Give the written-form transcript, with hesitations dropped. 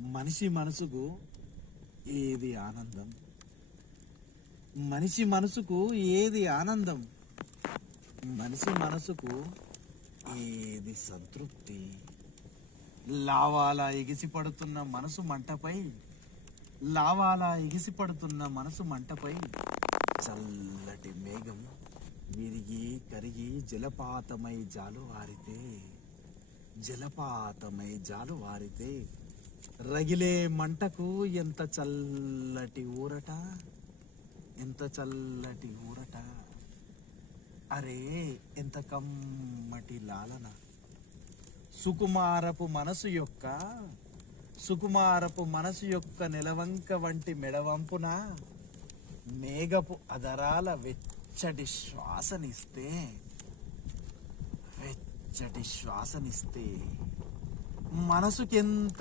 మనిషి మనసుకు ఏది ఆనందం? మనిషి మనసుకు ఏది ఆనందం? మనిషి మనసుకు ఏది సంతృప్తి? లావాలా ఎగిసిపడుతున్న మనసు మంటపై, లావాలా ఎగిసిపడుతున్న మనసు మంటపై చల్లటి మేఘం విరిగి కరిగి జలపాతమై జాలు వారితే రగిలే మంటకు ఎంత చల్లటి ఊరట, ఎంత చల్లటి ఊరట. అరే ఎంత కమ్మటి లాలన. సుకుమారపు మనసు యొక్క నెలవంక వంటి మెడవంపున మేఘపు అదరాల వెచ్చటి శ్వాసనిస్తే మనసుకెంత